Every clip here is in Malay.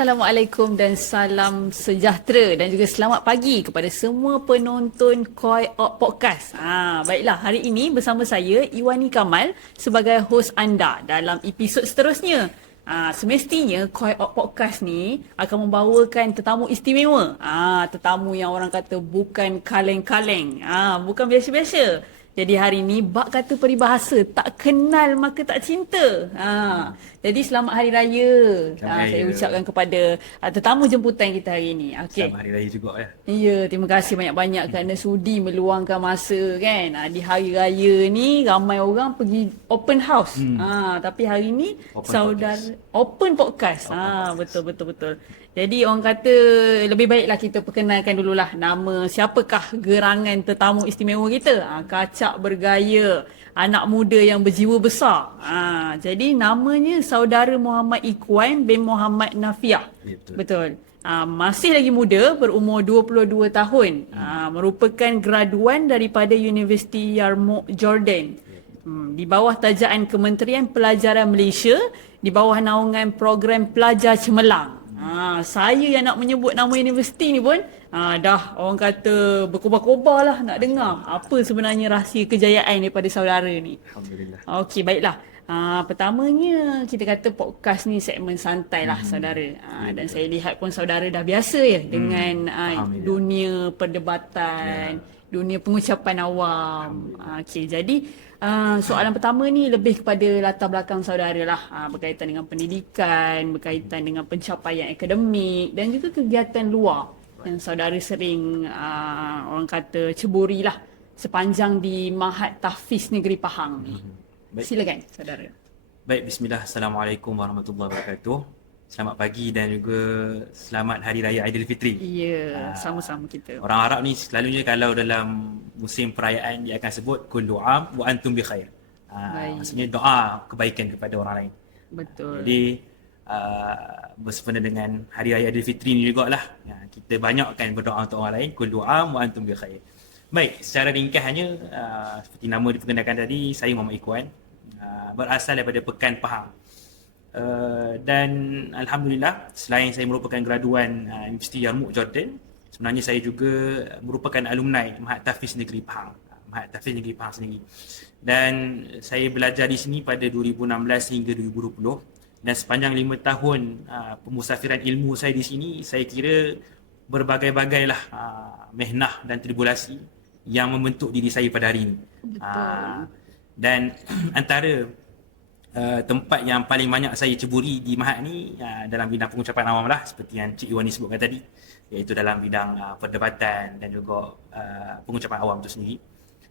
Assalamualaikum dan salam sejahtera dan juga selamat pagi kepada semua penonton Koi Op Podcast. Ha, baiklah, hari ini bersama saya Iwani Kamal sebagai hos anda dalam episod seterusnya. Ha, semestinya Koi Op Podcast ni akan membawakan tetamu istimewa. Ha, tetamu yang orang kata bukan kaleng-kaleng. Ha, bukan biasa-biasa. Jadi hari ni bak kata peribahasa tak kenal maka tak cinta. Ha. Jadi selamat hari raya. Selamat ha, saya ucapkan kepada uh, tetamu jemputan kita hari ini. Okey. Selamat Hari Raya juga ya. Ya, terima kasih banyak-banyak kerana sudi meluangkan masa kan. Ha, di hari raya ni ramai orang pergi open house. Hmm. Ha, tapi hari ni Open saudara podcast. open podcast. Open ha, podcast. betul betul betul. Jadi orang kata lebih baiklah kita perkenalkan dululah nama siapakah gerangan tetamu istimewa kita. Ha, kacak bergaya, anak muda yang berjiwa besar. Ha, jadi namanya saudara Muhammad Ikwan bin Muhammad Nafiah. Ya, betul. Betul. Uh, masih lagi muda berumur 22 tahun. Uh, merupakan graduan daripada Universiti Yarmouk Jordan. Hmm, di bawah tajaan Kementerian Pelajaran Malaysia di bawah naungan program Pelajar Cemerlang. Ha, saya yang nak menyebut nama universiti ni pun ha, dah orang kata berkobar-kobar lah nak dengar apa sebenarnya rahsia kejayaan daripada saudara ni. Alhamdulillah. Okey, baiklah. Uh, pertamanya kita kata podcast ni segmen santai lah hmm. saudara. Uh, dan saya lihat pun saudara dah biasa ya dengan uh, Faham, ya. dunia perdebatan, dunia pengucapan awam. Uh, Okey, jadi uh, soalan pertama ni lebih kepada latar belakang saudara lah uh, berkaitan dengan pendidikan, berkaitan dengan pencapaian akademik dan juga kegiatan luar yang saudara sering uh, orang kata ceburi lah sepanjang di Mahat Tahfiz Negeri Pahang ni. Baik. Silakan saudara. Baik, bismillah. Assalamualaikum warahmatullahi wabarakatuh. Selamat pagi dan juga selamat Hari Raya Aidilfitri. Ya, Ah. sama-sama kita. Orang Arab ni selalunya kalau dalam musim perayaan dia akan sebut kul doa wa antum bi khair. Ah, Baik. maksudnya doa kebaikan kepada orang lain. Betul. Jadi uh, bersempena dengan Hari Raya Aidilfitri ni jugalah ya, kita banyakkan berdoa untuk orang lain kul doa wa antum bi khair. Baik, secara ringkasnya uh, seperti nama diperkenalkan tadi saya Muhammad Ikwan uh, berasal daripada Pekan Pahang. Uh, dan alhamdulillah selain saya merupakan graduan uh, Universiti Yarmouk Jordan sebenarnya saya juga merupakan alumni Mahat Tahfiz Negeri Pahang Mahat Tahfiz Negeri Pahang sendiri. Dan saya belajar di sini pada 2016 hingga 2020 dan sepanjang lima tahun uh, pemusafiran ilmu saya di sini saya kira berbagai-bagai lah uh, mehnah dan tribulasi yang membentuk diri saya pada hari ini. Uh, dan antara uh, tempat yang paling banyak saya ceburi di Mahat ni uh, dalam bidang pengucapan awam lah seperti yang Cik Iwan ni sebutkan tadi iaitu dalam bidang uh, perdebatan dan juga uh, pengucapan awam tu sendiri.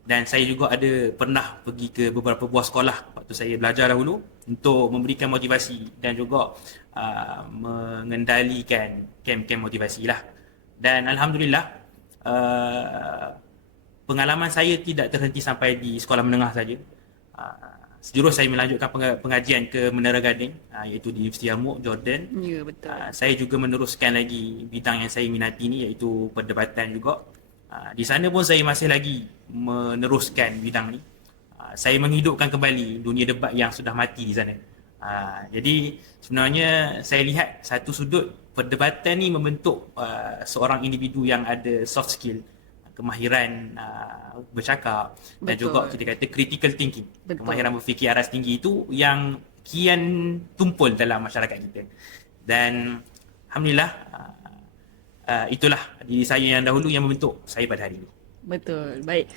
Dan saya juga ada pernah pergi ke beberapa buah sekolah waktu saya belajar dahulu untuk memberikan motivasi dan juga uh, mengendalikan kem-kem motivasi lah. Dan Alhamdulillah uh, pengalaman saya tidak terhenti sampai di sekolah menengah saja. Uh, sejurus saya melanjutkan penga- pengajian ke Menara Gading uh, iaitu di Universiti Yarmouk Jordan Ya, betul. Uh, saya juga meneruskan lagi bidang yang saya minati ni iaitu perdebatan juga. Uh, di sana pun saya masih lagi meneruskan bidang ni. Uh, saya menghidupkan kembali dunia debat yang sudah mati di sana. Uh, jadi sebenarnya saya lihat satu sudut perdebatan ni membentuk uh, seorang individu yang ada soft skill kemahiran uh, bercakap dan Betul. juga kita kata critical thinking Betul. kemahiran berfikir aras tinggi itu yang kian tumpul dalam masyarakat kita dan alhamdulillah uh, uh, itulah diri saya yang dahulu yang membentuk saya pada hari ini Betul. Baik.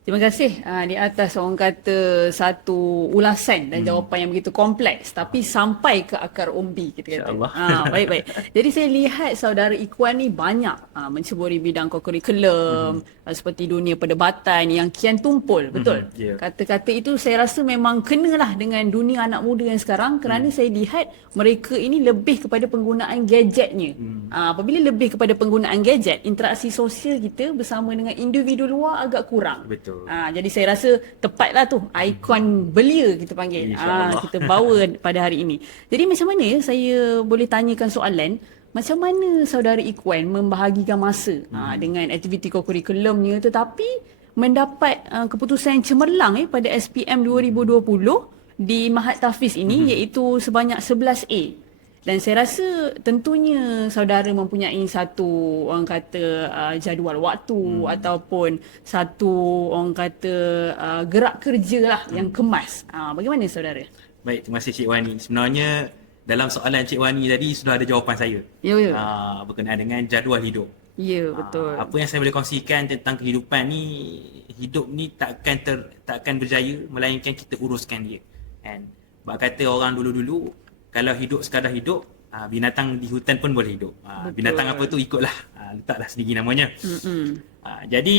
Terima kasih uh, di atas orang kata satu ulasan dan jawapan yang begitu kompleks tapi sampai ke akar umbi kita kata. Ha, baik baik. Jadi saya lihat saudara Ikwan ni banyak uh, menceburi bidang kurikulum uh, seperti dunia perdebatan yang kian tumpul, betul? Mhm, ya. Kata-kata itu saya rasa memang kenalah dengan dunia anak muda yang sekarang kerana saya lihat mereka ini lebih kepada penggunaan gadgetnya. Ah, apabila lebih kepada penggunaan gadget, interaksi sosial kita bersama dengan individu luar agak kurang. betul Ah, jadi saya rasa tepatlah tu ikon belia kita panggil. Ah, InsyaAllah. kita bawa pada hari ini. Jadi macam mana ya saya boleh tanyakan soalan macam mana saudara Ikwan membahagikan masa ah, dengan aktiviti kurikulumnya tetapi mendapat uh, keputusan yang cemerlang eh pada SPM 2020 di Mahat Tahfiz ini iaitu sebanyak 11A. Dan saya rasa tentunya saudara mempunyai satu orang kata uh, jadual waktu hmm. ataupun satu orang kata uh, gerak kerja lah hmm. yang kemas. Uh, bagaimana saudara? Baik, terima kasih Cik Wani. Sebenarnya dalam soalan Cik Wani tadi sudah ada jawapan saya. Ya, ya. Uh, berkenaan dengan jadual hidup. Ya, betul. Uh, apa yang saya boleh kongsikan tentang kehidupan ni, hidup ni takkan ter, takkan berjaya melainkan kita uruskan dia. And bak kata orang dulu-dulu, kalau hidup sekadar hidup, uh, binatang di hutan pun boleh hidup. Uh, binatang apa tu ikutlah. Uh, letaklah sendiri namanya. Uh, jadi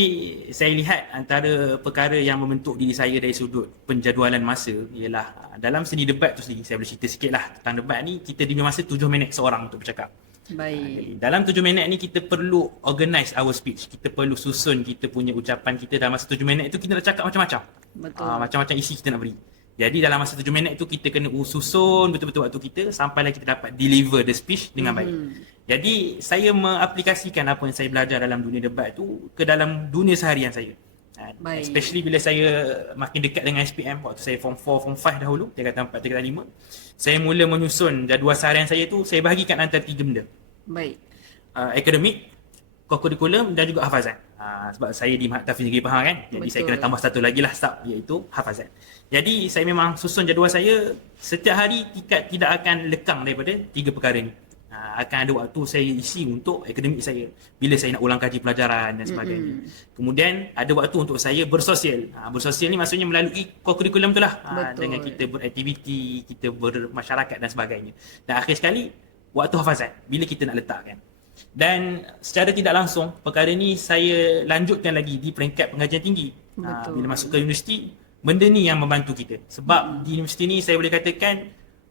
saya lihat antara perkara yang membentuk diri saya dari sudut penjadualan masa ialah uh, dalam seni debat tu sendiri saya boleh cerita sikit lah tentang debat ni kita diberi masa 7 minit seorang untuk bercakap. Baik. Dalam tujuh minit ni kita perlu organize our speech. Kita perlu susun kita punya ucapan kita dalam masa tujuh minit itu kita nak cakap macam-macam. Betul. Uh, macam-macam isi kita nak beri. Jadi dalam masa tujuh minit itu kita kena susun betul-betul waktu kita sampailah kita dapat deliver the speech dengan baik. Hmm. Jadi saya mengaplikasikan apa yang saya belajar dalam dunia debat tu ke dalam dunia seharian saya. Ah, baik. Especially bila saya makin dekat dengan SPM waktu saya form 4, form 5 dahulu, tingkatan 4, tingkatan 5. Saya mula menyusun jadual seharian saya tu, saya bahagikan antara tiga benda. Baik. Uh, akademik, kurikulum dan juga hafazan. Uh, sebab saya di Tafiz Negeri Pahang kan. Jadi Betul. saya kena tambah satu lagi lah start iaitu hafazan. Jadi saya memang susun jadual saya setiap hari tidak tidak akan lekang daripada tiga perkara ni. Uh, akan ada waktu saya isi untuk akademik saya bila saya nak ulang kaji pelajaran dan sebagainya. Mm-hmm. Kemudian ada waktu untuk saya bersosial. Uh, bersosial ni maksudnya melalui kurikulum tu lah. Uh, dengan kita beraktiviti, kita bermasyarakat dan sebagainya. Dan akhir sekali waktu hafazan bila kita nak letakkan. Dan secara tidak langsung perkara ni saya lanjutkan lagi di peringkat pengajian tinggi. Ha, bila masuk ke universiti, benda ni yang membantu kita. Sebab hmm. di universiti ni saya boleh katakan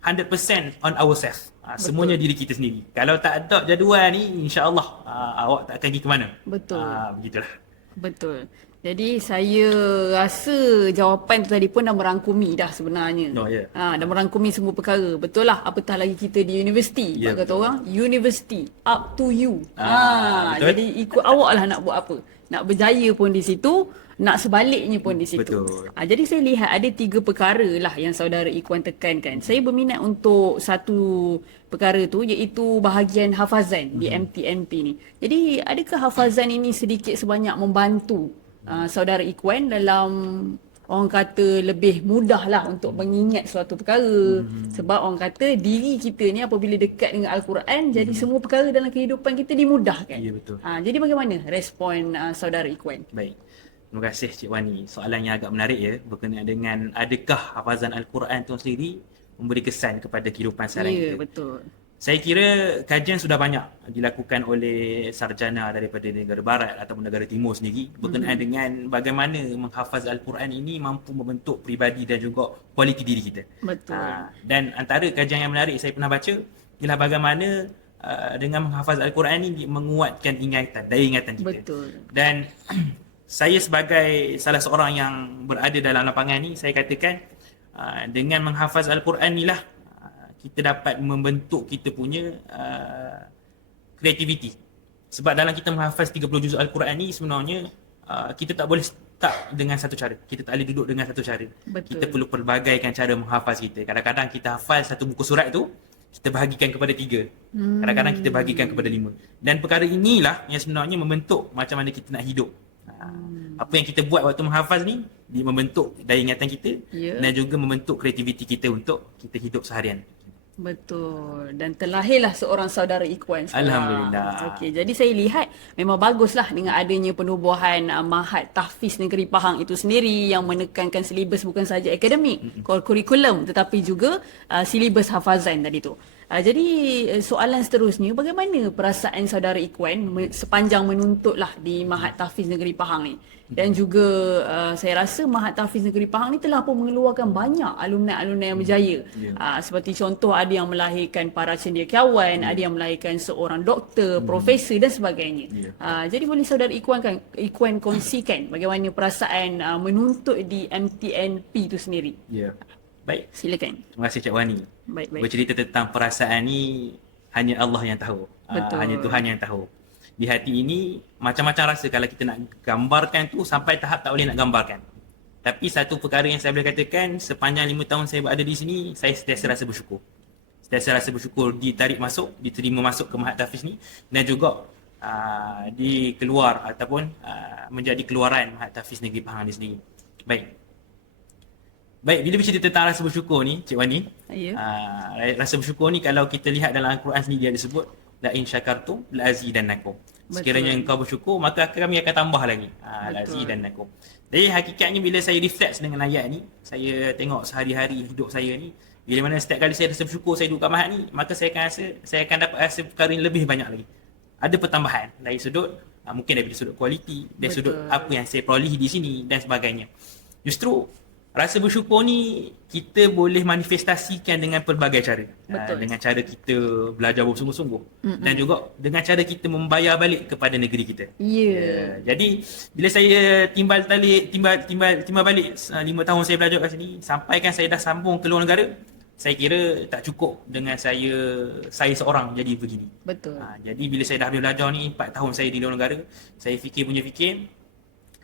100% on ourselves. Ha, semuanya diri kita sendiri. Kalau tak ada jadual ni, insya-Allah ha, awak tak akan pergi ke mana. Betul. Ha, begitulah. Betul. Jadi saya rasa jawapan tu tadi pun dah merangkumi dah sebenarnya. Oh, yeah. ha, dah merangkumi semua perkara. Betul lah apatah lagi kita di universiti. Yeah, kata orang, university up to you. Ah, ha, jadi ikut awak lah nak buat apa. Nak berjaya pun di situ, nak sebaliknya pun di situ. Betul. Ha, jadi saya lihat ada tiga perkara lah yang saudara Ikuan tekankan. Saya berminat untuk satu perkara tu iaitu bahagian hafazan mm-hmm. di MTNP mhm. ni. Jadi adakah hafazan ini sedikit sebanyak membantu uh, saudara Ikwan dalam orang kata lebih mudah lah untuk mengingat suatu perkara hmm. sebab orang kata diri kita ni apabila dekat dengan Al-Quran hmm. jadi semua perkara dalam kehidupan kita dimudahkan. Ya betul. Ha, jadi bagaimana respon uh, saudara Ikwan? Baik. Terima kasih Cik Wani. Soalan yang agak menarik ya berkenaan dengan adakah hafazan Al-Quran tu sendiri memberi kesan kepada kehidupan seharian ya, kita. Ya betul. Saya kira kajian sudah banyak dilakukan oleh sarjana daripada negara barat ataupun negara timur sendiri berkenaan hmm. dengan bagaimana menghafaz Al-Quran ini mampu membentuk peribadi dan juga kualiti diri kita. Betul. Uh, dan antara kajian yang menarik saya pernah baca ialah bagaimana uh, dengan menghafaz Al-Quran ini menguatkan ingatan, daya ingatan kita. Betul. Dan saya sebagai salah seorang yang berada dalam lapangan ini saya katakan uh, dengan menghafaz Al-Quran inilah kita dapat membentuk kita punya uh, kreativiti. Sebab dalam kita menghafaz 30 juz Al-Quran ni sebenarnya uh, kita tak boleh start dengan satu cara. Kita tak boleh duduk dengan satu cara. Betul. Kita perlu pelbagaikan cara menghafaz kita. Kadang-kadang kita hafal satu buku surat tu, kita bahagikan kepada tiga. Hmm. Kadang-kadang kita bahagikan kepada lima. Dan perkara inilah yang sebenarnya membentuk macam mana kita nak hidup. Hmm. Apa yang kita buat waktu menghafaz ni, dia membentuk daya ingatan kita yeah. dan juga membentuk kreativiti kita untuk kita hidup seharian. Betul. Dan terlahirlah seorang saudara Ikhwan sekarang. Alhamdulillah. Okey, jadi saya lihat memang baguslah dengan adanya penubuhan uh, Mahat Tahfiz Negeri Pahang itu sendiri yang menekankan silibus bukan saja akademik, mm-hmm. kurikulum tetapi juga uh, silibus hafazan tadi tu. Uh, jadi uh, soalan seterusnya bagaimana perasaan saudara Ikhwan me- sepanjang menuntutlah di Mahat Tahfiz Negeri Pahang ni? Dan juga uh, saya rasa Mahat Tahfiz Negeri Pahang ni telah pun mengeluarkan banyak alumni-alumni yang berjaya. Yeah. Uh, seperti contoh ada yang melahirkan para cendekiawan, yeah. ada yang melahirkan seorang doktor, mm. profesor dan sebagainya. Yeah. Uh, jadi boleh saudara Ikuan kan Ikuan kongsikan bagaimana perasaan uh, menuntut di MTNP itu sendiri. Ya. Yeah. Baik. Silakan. Terima kasih Cik Wani. Baik, baik. Bercerita tentang perasaan ni hanya Allah yang tahu. Betul. Uh, hanya Tuhan yang tahu di hati ini macam-macam rasa kalau kita nak gambarkan tu sampai tahap tak boleh nak gambarkan. Tapi satu perkara yang saya boleh katakan sepanjang lima tahun saya berada di sini, saya sentiasa rasa bersyukur. saya rasa bersyukur ditarik masuk, diterima masuk ke Mahat Tahfiz ni dan juga uh, dikeluar ataupun uh, menjadi keluaran Mahat Tahfiz Negeri Pahang ni sendiri. Baik. Baik, bila bercerita tentang rasa bersyukur ni, Cik Wani, uh, rasa bersyukur ni kalau kita lihat dalam Al-Quran sendiri ada sebut la in syakartum la azidannakum. Sekiranya engkau bersyukur maka kami akan tambah lagi. Ah la Betul. azidannakum. Jadi hakikatnya bila saya reflect dengan ayat ni, saya tengok sehari-hari hidup saya ni, bila mana setiap kali saya rasa bersyukur saya duduk kat mahat ni, maka saya akan rasa saya akan dapat rasa perkara yang lebih banyak lagi. Ada pertambahan dari sudut uh, mungkin dari sudut kualiti, dari Betul. sudut apa yang saya perolehi di sini dan sebagainya. Justru rasa bersyukur ni kita boleh manifestasikan dengan pelbagai cara. Ah, Betul. dengan cara kita belajar bersungguh-sungguh Mm-mm. dan juga dengan cara kita membayar balik kepada negeri kita. Ya. Ya, jadi bila saya timbal talik timbal timbal timbal balik uh, lima tahun saya belajar kat sini sampai kan saya dah sambung ke luar negara saya kira tak cukup dengan saya saya seorang jadi begini. Betul. Ha, jadi bila saya dah habis belajar ni 4 tahun saya di luar negara saya fikir punya fikir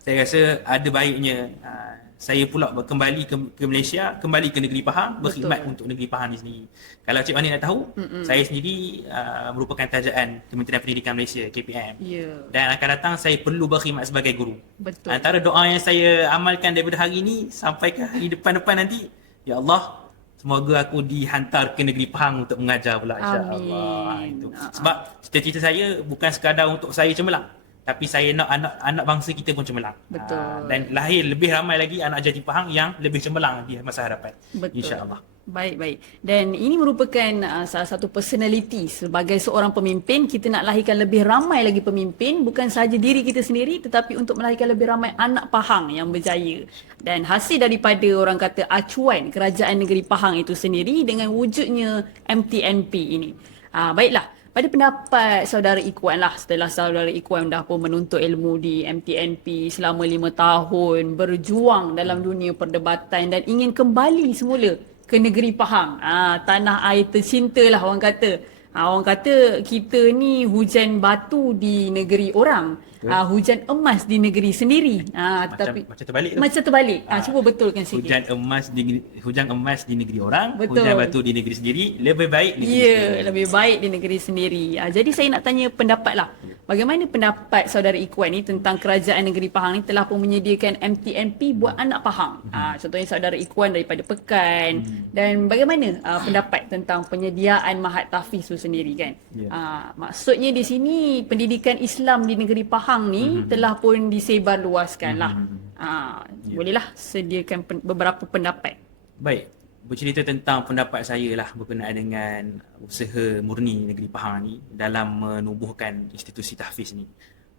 saya rasa ada baiknya uh, saya pula kembali ke, ke Malaysia, kembali ke negeri Pahang, berkhidmat Betul. untuk negeri Pahang ni sendiri. Kalau Cik Mani nak tahu, Mm-mm. saya sendiri uh, merupakan tajaan Kementerian Pendidikan Malaysia, KPM. Ya. Dan akan datang saya perlu berkhidmat sebagai guru. Betul. Antara doa yang saya amalkan daripada hari ini sampai ke hari depan-depan nanti, Ya Allah, semoga aku dihantar ke negeri Pahang untuk mengajar pula insya-Allah. Amin. Itu. Ah, ah. Sebab cita-cita saya bukan sekadar untuk saya cemerlang, tapi saya nak anak anak bangsa kita pun cemerlang. Betul. Ah, dan lahir lebih ramai lagi anak jati Pahang yang lebih cemerlang di masa hadapan. Betul. Insya-Allah. Baik, baik. Dan ini merupakan uh, salah satu personality sebagai seorang pemimpin. Kita nak lahirkan lebih ramai lagi pemimpin. Bukan sahaja diri kita sendiri tetapi untuk melahirkan lebih ramai anak Pahang yang berjaya. Dan hasil daripada orang kata acuan kerajaan negeri Pahang itu sendiri dengan wujudnya MTNP ini. Uh, baiklah. Pada pendapat saudara Ikwan lah setelah saudara Ikwan dah pun menuntut ilmu di MTNP selama lima tahun berjuang dalam dunia perdebatan dan ingin kembali semula ke negeri Pahang. Ah, tanah air tercinta lah orang kata. Ah, orang kata kita ni hujan batu di negeri orang. Ah, hujan emas di negeri sendiri. Ah, Macam tapi macam terbalik tu. macam terbalik. Ah, cuba betulkan sikit. Hujan emas di hujan emas di negeri orang, Betul. hujan batu di negeri sendiri, lebih baik negeri Ya, sendiri. lebih baik di negeri sendiri. Ah, jadi saya nak tanya pendapat lah. Bagaimana pendapat saudara Ikwan ni tentang kerajaan negeri Pahang ni telah pun menyediakan MTNP buat anak Pahang. Ah, contohnya saudara Ikwan daripada Pekan. Dan bagaimana ah, pendapat tentang penyediaan Mahat Tahfiz tu sendiri kan? Ya. Ah, maksudnya di sini pendidikan Islam di negeri Pahang ni telah pun disebarluaskan lah. Ah, bolehlah sediakan pen- beberapa pendapat. Baik, bercerita tentang pendapat saya lah berkenaan dengan usaha murni negeri Pahang ni dalam menubuhkan institusi tahfiz ni.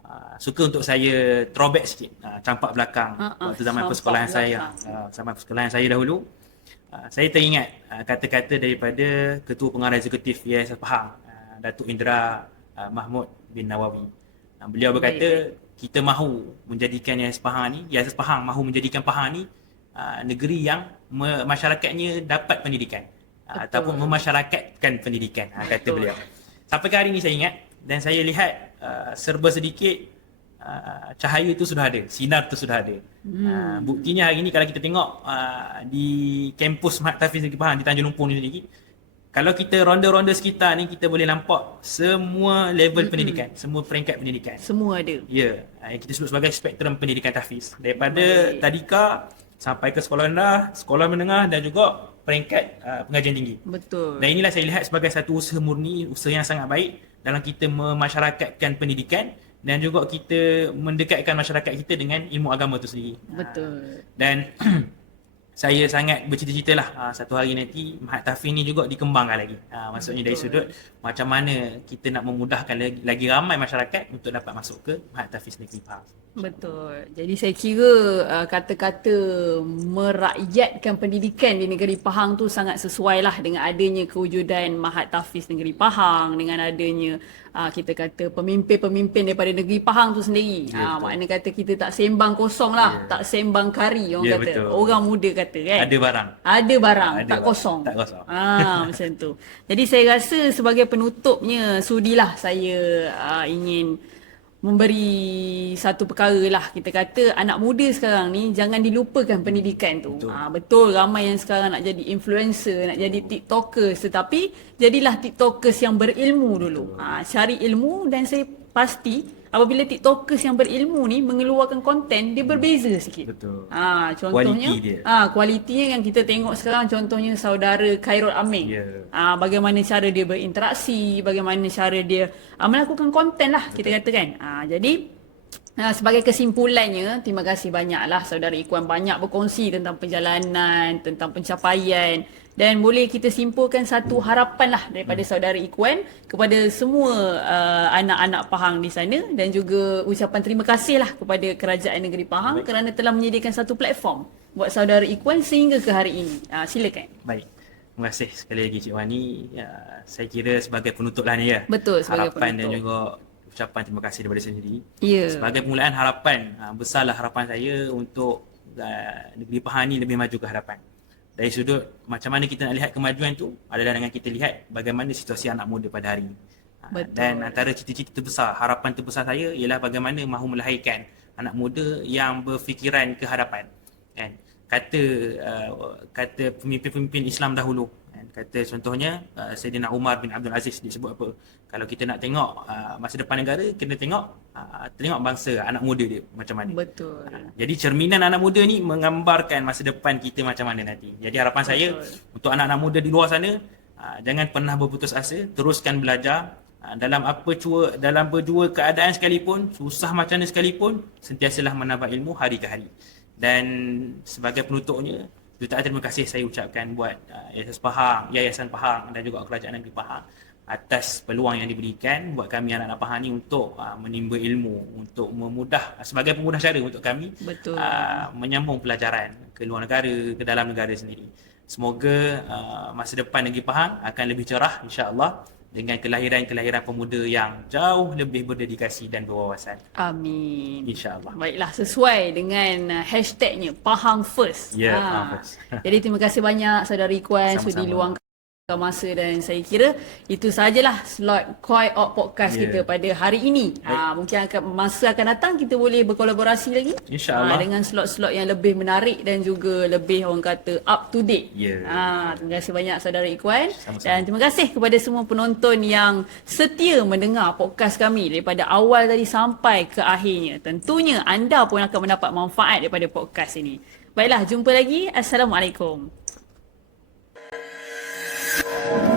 Uh, suka untuk saya throwback sikit, uh, campak belakang Ah, ah, waktu zaman persekolahan saya. belakang. Uh, zaman persekolahan saya dahulu. Uh, saya teringat uh, kata-kata daripada Ketua Pengarah Eksekutif Yayasan Pahang, uh, Datuk Indra uh, Mahmud bin Nawawi. Uh, beliau berkata, kita mahu menjadikan Yayasan Pahang ni, Yayasan Pahang mahu menjadikan Pahang ni uh, negeri yang me- masyarakatnya dapat pendidikan uh, Betul. ataupun memasyarakatkan pendidikan uh, kata Betul. beliau. Sampai ke hari ni saya ingat dan saya lihat uh, serba sedikit uh, cahaya itu sudah ada, sinar itu sudah ada. Hmm. Uh, buktinya hari ni kalau kita tengok uh, di kampus Mahat Tafiz Negeri Pahang di Tanjung Lumpur ni sendiri kalau kita ronda-ronda sekitar ni kita boleh nampak semua level hmm. pendidikan, semua peringkat pendidikan. Semua ada. Ya, ah, yang kita sebut sebagai spektrum pendidikan tahfiz. Daripada Baik. tadika sampai ke sekolah rendah, sekolah menengah dan juga peringkat uh, pengajian tinggi. Betul. Dan inilah saya lihat sebagai satu usaha murni, usaha yang sangat baik dalam kita memasyarakatkan pendidikan dan juga kita mendekatkan masyarakat kita dengan ilmu agama itu sendiri. Betul. Dan saya sangat bercita-cita lah uh, satu hari nanti Mahat Tahfiz ni juga dikembangkan lagi. Uh, maksudnya dari Betul. sudut macam mana kita nak memudahkan lagi, lagi ramai masyarakat untuk dapat masuk ke Mahat Tahfiz Negeri Pahang. Betul. Jadi saya kira uh, kata-kata merakyatkan pendidikan di negeri Pahang tu sangat sesuai lah dengan adanya kewujudan Mahat Tahfiz Negeri Pahang dengan adanya uh, kita kata pemimpin-pemimpin daripada negeri Pahang tu sendiri. Ya, Ah betul. makna kata kita tak sembang kosong lah, Ya. tak sembang kari orang Ya, kata. betul. Orang muda kata kan. Ada barang. Ada barang, Ada tak barang, kosong. tak kosong. Ah, macam tu. Jadi saya rasa sebagai penutupnya sudilah saya uh, ingin memberi satu perkara lah kita kata anak muda sekarang ni jangan dilupakan pendidikan tu. Betul. Ha, betul ramai yang sekarang nak jadi influencer, nak jadi tiktokers tetapi jadilah tiktokers yang berilmu dulu. Ha, cari ilmu dan saya pasti apabila tiktokers yang berilmu ni mengeluarkan konten dia berbeza sikit. Betul. Ha, contohnya Kualiti dia. ha kualitinya yang kita tengok sekarang contohnya saudara Khairul Amin. Ya. Ha, bagaimana cara dia berinteraksi, bagaimana cara dia ha, melakukan konten lah kita katakan. Ha, jadi sebagai kesimpulannya, terima kasih banyaklah saudara Ikuan banyak berkongsi tentang perjalanan, tentang pencapaian dan boleh kita simpulkan satu harapan lah daripada saudara Ikuan kepada semua uh, anak-anak Pahang di sana dan juga ucapan terima kasih lah kepada Kerajaan Negeri Pahang kerana telah menyediakan satu platform buat saudara Ikuan sehingga ke hari ini. Ha, silakan. Baik. Terima kasih sekali lagi Cik Wani. Ya, saya kira sebagai penutup lah ni ya. Betul, sebagai harapan dan penutup. juga ucapan terima kasih daripada saya sendiri. Ya. Sebagai permulaan harapan, ha, besarlah harapan saya untuk uh, negeri Pahang ni lebih maju ke hadapan. Dari sudut macam mana kita nak lihat kemajuan tu adalah dengan kita lihat bagaimana situasi anak muda pada hari ini. Ha, Betul. Dan antara cita-cita terbesar, harapan terbesar saya ialah bagaimana mahu melahirkan anak muda yang berfikiran ke hadapan. Kan? Kata uh, kata pemimpin-pemimpin Islam dahulu? Kata contohnya uh, Sayyidina Umar bin Abdul Aziz disebut apa kalau kita nak tengok uh, masa depan negara kena tengok uh, tengok bangsa anak muda dia macam mana Betul. jadi cerminan anak muda ni menggambarkan masa depan kita macam mana nanti. Jadi harapan Betul. saya untuk anak-anak muda di luar sana aa, jangan pernah berputus asa, teruskan belajar Aa, dalam apa cua dalam berjua keadaan sekalipun, susah macam mana sekalipun, sentiasalah menambah ilmu hari ke hari. Dan sebagai penutupnya, jutaan terima kasih saya ucapkan buat aa, Yayasan Pahang, Yayasan Pahang dan juga Kerajaan Negeri Pahang atas peluang yang diberikan buat kami anak-anak Pahang ni untuk aa, menimba ilmu, untuk memudah sebagai pemudah cara untuk kami Betul. uh, menyambung pelajaran ke luar negara, ke dalam negara sendiri. Semoga uh, masa depan negeri Pahang akan lebih cerah insya-Allah dengan kelahiran-kelahiran pemuda yang jauh lebih berdedikasi dan berwawasan Amin. insya-Allah. Baiklah, sesuai dengan uh, hashtagnya Pahang First. Ya, Ha. Pahang First. Jadi terima kasih banyak saudara Ikuan Sama-sama. sudi luangkan masa dan saya kira itu sajalah slot Koi Out Podcast Ya. kita pada hari ini. Ha, mungkin akan masa akan datang kita boleh berkolaborasi lagi. InsyaAllah. Ha, dengan slot-slot yang lebih menarik dan juga lebih orang kata up to date. Ya. Ha, terima kasih banyak saudara Sama-sama. dan terima kasih kepada semua penonton yang setia mendengar podcast kami daripada awal tadi sampai ke akhirnya. Tentunya anda pun akan mendapat manfaat daripada podcast ini. Baiklah, jumpa lagi. Assalamualaikum. Thank you.